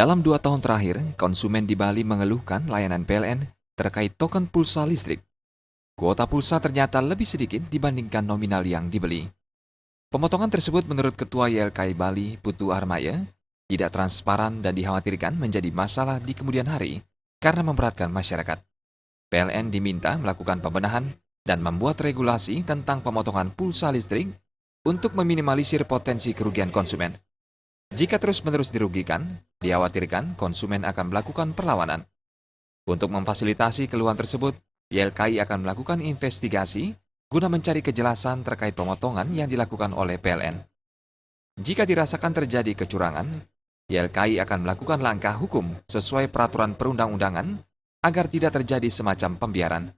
Dalam 2 tahun terakhir, konsumen di Bali mengeluhkan layanan PLN terkait token pulsa listrik. Kuota pulsa ternyata lebih sedikit dibandingkan nominal yang dibeli. Pemotongan tersebut menurut Ketua YLKI Bali, Putu Armaya, tidak transparan dan dikhawatirkan menjadi masalah di kemudian hari karena memberatkan masyarakat. PLN diminta melakukan pembenahan dan membuat regulasi tentang pemotongan pulsa listrik untuk meminimalisir potensi kerugian konsumen. Jika terus-menerus dirugikan, dikhawatirkan konsumen akan melakukan perlawanan. Untuk memfasilitasi keluhan tersebut, YLKI akan melakukan investigasi guna mencari kejelasan terkait pemotongan yang dilakukan oleh PLN. Jika dirasakan terjadi kecurangan, YLKI akan melakukan langkah hukum sesuai peraturan perundang-undangan agar tidak terjadi semacam pembiaran.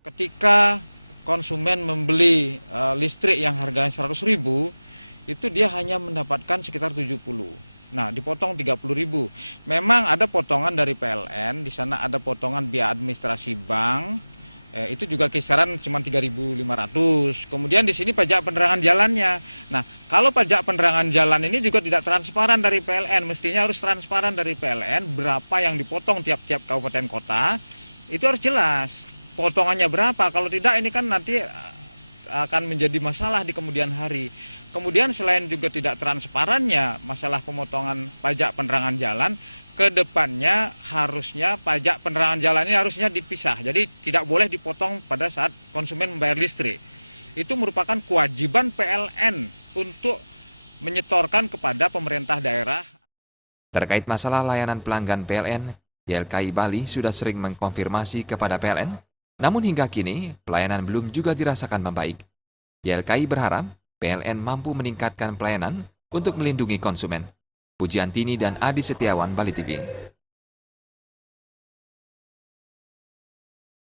Ketika konsumen membeli listrik yang harganya 100.000, itu dia hanya mendapatkan sekitar 70. Nah, dipotong 30.000. Memang ada potongan dari PLN, di sana ada potongan biaya administrasi bank, itu juga kisaran cuma 3.500. Kemudian di sini pajak penerangan jalannya. Nah, kalau pajak penerangan jalan ini juga tidak transparan dari PLN, mestinya harus transparan dari PLN berapa yang dipotong tiap-tiap kabupaten kota, itu harus jelas. Potongannya berapa, kalau tidak ini kan nanti akan menjadi masalah di kemudian hari. Kemudian selain juga tidak transparannya masalah pemotongan pajak penerangan jalan, ke depannya harusnya pajak penerangan jalan ini harusnya dipisah. Jadi tidak boleh dipotong pada saat konsumen membayar listrik. Itu merupakan kewajiban PLN untuk menyetorkan kepada pemerintah daerah. Terkait masalah layanan pelanggan PLN, YLKI Bali sudah sering mengkonfirmasi kepada PLN, namun hingga kini pelayanan belum juga dirasakan membaik. YLKI berharap PLN mampu meningkatkan pelayanan untuk melindungi konsumen. Pujiantini dan Adi Setiawan, Bali TV.